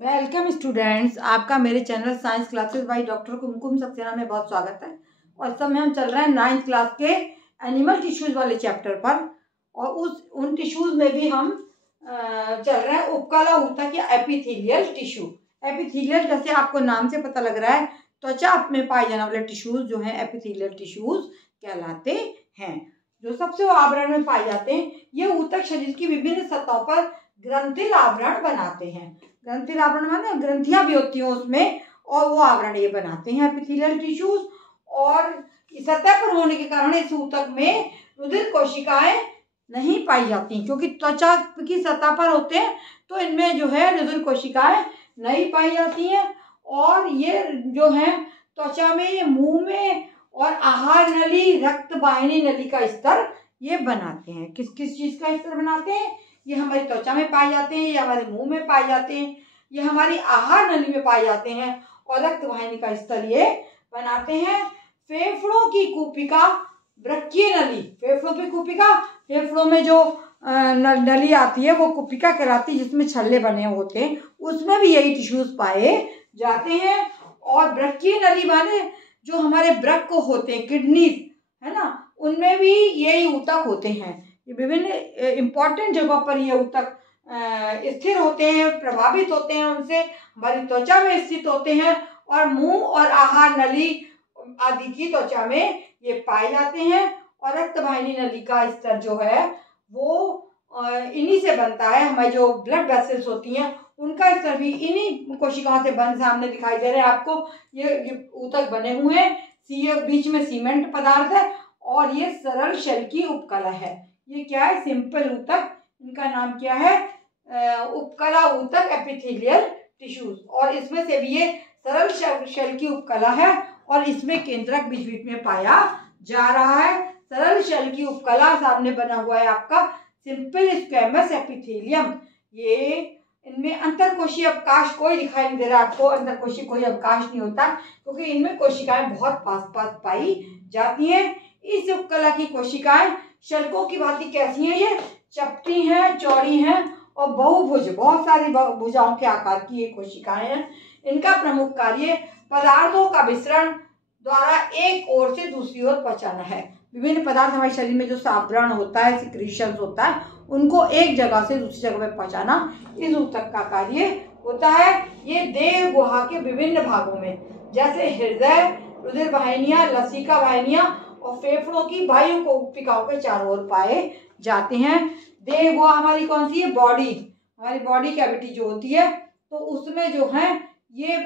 Welcome students, आपका मेरे channel science classes by doctor Kumkum Saxena में बहुत स्वागत है। और इस समय हम चल रहे हैं 9th क्लास के एनिमल टिश्यूज वाले चैप्टर पर। और उन टिश्यूज में भी हम चल रहे हैं उपकला ऊतक या एपिथेलियल टिश्यू। एपिथेलियल जैसे आपको नाम से पता लग रहा है, त्वचा में पाए जाने वाले टिश्यूज जो हैं एपिथेलियल टिश्यूज कहलाते हैं, जो सबसे आवरण में पाए जाते हैं। ये ऊतक शरीर की विभिन्न सतहों पर ग्रंथिल आवरण बनाते हैं। ग्रंथिल आवरण माने ग्रंथियां भी होती हैं उसमें, और वो आवरण ये बनाते हैं एपिथेलियल टिश्यूज। और सतह पर होने के कारण इस ऊतक में रुधिर कोशिकाएं नहीं पाई जाती, क्योंकि त्वचा की सतह पर होते हैं तो इनमें जो है रुधिर कोशिकाएं नहीं पाई जाती हैं। और ये जो है त्वचा में, मुंह में और आहार नली, रक्त वाहिनी नली का स्तर ये बनाते हैं। किस किस चीज का स्तर बनाते हैं? ये हमारी त्वचा में पाए जाते हैं, ये हमारे मुंह में पाए जाते हैं, ये हमारी आहार नली में पाए जाते हैं, और रक्त वाहिनी का स्तर ये बनाते हैं। फेफड़ों की कूपिका, वृक्कीय नली, फेफड़ों की कूपिका, फेफड़ों में जो नली आती है वो कूपिका कहलाती है, जिसमें छल्ले बने होते हैं, उसमें भी यही टिश्यूज पाए जाते हैं। और वृक्कीय नली माने जो हमारे वृक्क होते हैं, किडनीज है ना, उनमें भी यही ऊतक होते हैं। ये विभिन्न इंपॉर्टेंट जगहों पर ये ऊतक स्थिर होते हैं, प्रभावित होते हैं उनसे, हमारी त्वचा में स्थित होते हैं, और मुंह और आहार नली आदि की त्वचा में ये पाए जाते हैं। और रक्त वाहिनी नली का स्तर जो है वो इन्हीं से बनता है। हमारी जो ब्लड वेसल्स होती हैं उनका स्तर भी इन्हीं कोशिकाओं से बन, सामने दिखाई दे रहे हैं आपको, ये ऊतक बने हुए हैं। बीच में सीमेंट पदार्थ है, और ये सरल शेल की उपकला है। ये क्या है? सिंपल ऊतक। इनका नाम क्या है? उपकला ऊतक, एपिथेलियल टिश्यूज। और इसमें से भी ये सरल शेल की उपकला है, और इसमें केंद्रक बीच बीच में पाया जा रहा है। सरल शेल की उपकला सामने बना हुआ है आपका सिंपल स्क्वैमस एपिथेलियम। ये इनमें अंतरकोशीय अवकाश कोई दिखाई नहीं दे रहा आपको, अंतरकोशीय कोई अवकाश नहीं होता, क्योंकि इनमें कोशिकाएं बहुत पास पास पाई जाती हैं। इस उपकला की कोशिकाएं शल्कों की भांति कैसी हैं? ये चपटी हैं, चौड़ी हैं, और बहुभुज, बहुत सारी भुजाओं के आकार की ये कोशिकाएं हैं। इनका प्रमुख कार्य पदार्थों का मिश्रण द्वारा एक ओर से दूसरी ओर पहुंचाना है। विभिन्न पदार्थ हमारे शरीर में जो सावरण होता है, सिक्रीशन होता है, उनको एक जगह से दूसरी जगह में पहुंचाना इस ऊतक का कार्य होता है। ये देह गुहा के विभिन्न भागों में, जैसे हृदय, रुधिर वाहिनियां, लसिका वाहिनियां और फेफड़ों की वायु कोशिकाओं के चारों ओर पाए जाते हैं। देह गुहा हमारी कौन सी है? बॉडी, हमारी बॉडी कैविटी जो होती है, तो उसमें जो है ये,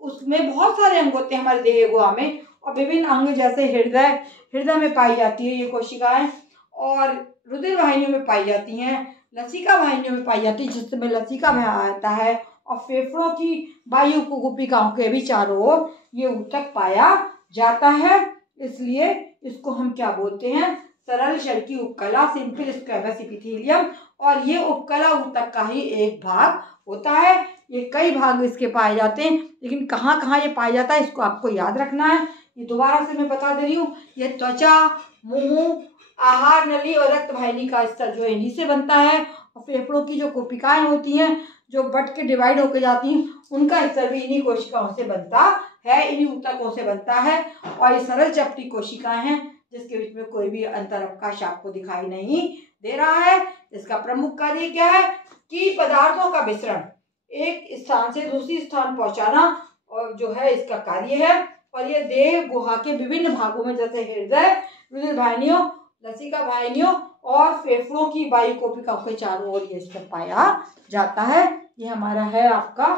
उसमें बहुत सारे अंग होते हैं हमारे देह गुहा में, और विभिन्न अंग जैसे हृदय में पाई जाती है ये कोशिकाएं, और रुधिर वाहिनियों में पाई जाती हैं, लसिका वाहिनियों में पाई जाती है, जिसमें लसिका में आता है, और फेफड़ों की वायु कोशिकाओं के भी चारों ओर ये ऊतक पाया जाता है। इसलिए इसको हम क्या बोलते हैं? सरल शेल की उपकला, सिंपल स्क्वैमस एपिथेलियम। और ये उपकला ऊतक का ही एक भाग होता है। ये कई भाग इसके पाए जाते हैं, लेकिन कहाँ कहाँ ये पाया जाता है इसको आपको याद रखना है। ये दोबारा से मैं बता दे रही हूँ, ये त्वचा, मुंह, आहार नली और रक्त वाहिनी का स्तर जो है इन्हीं से बनता है। और फेफड़ों की जो कोशिकाएं होती हैं, जो बट के डिवाइड होकर जाती हैं, उनका स्तर भी इन्हीं कोशिकाओं से बनता है, इन्हीं ऊतकों से बनता है। और ये सरल चपटी कोशिकाएं हैं, जिसके बीच में कोई भी अंतर अवकाश आपको दिखाई नहीं दे रहा है। इसका प्रमुख कार्य क्या है? कि पदार्थों का मिश्रण एक स्थान से दूसरी स्थान पहुंचाना, और जो है इसका कार्य है। और ये देह गुहा के विभिन्न भागों में, जैसे हृदय, रुधिर वाहिनियों, लसिका वाहिनियों और फेफड़ों की वायु कोशिकाओं के चारों ओर ये स्तर पाया जाता है। ये हमारा है आपका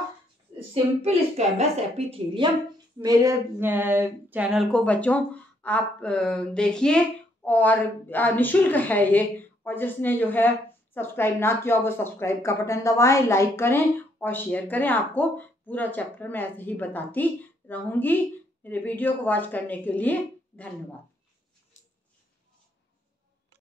सिंपल स्क्वैमस एपिथेलियम। मेरे चैनल को बच्चों आप देखिए, और निःशुल्क है ये। और जिसने जो है सब्सक्राइब ना किया वो सब्सक्राइब का बटन दबाएं, लाइक करें और शेयर करें। आपको पूरा चैप्टर मैं ऐसे ही बताती रहूँगी। मेरे वीडियो को वॉच करने के लिए धन्यवाद।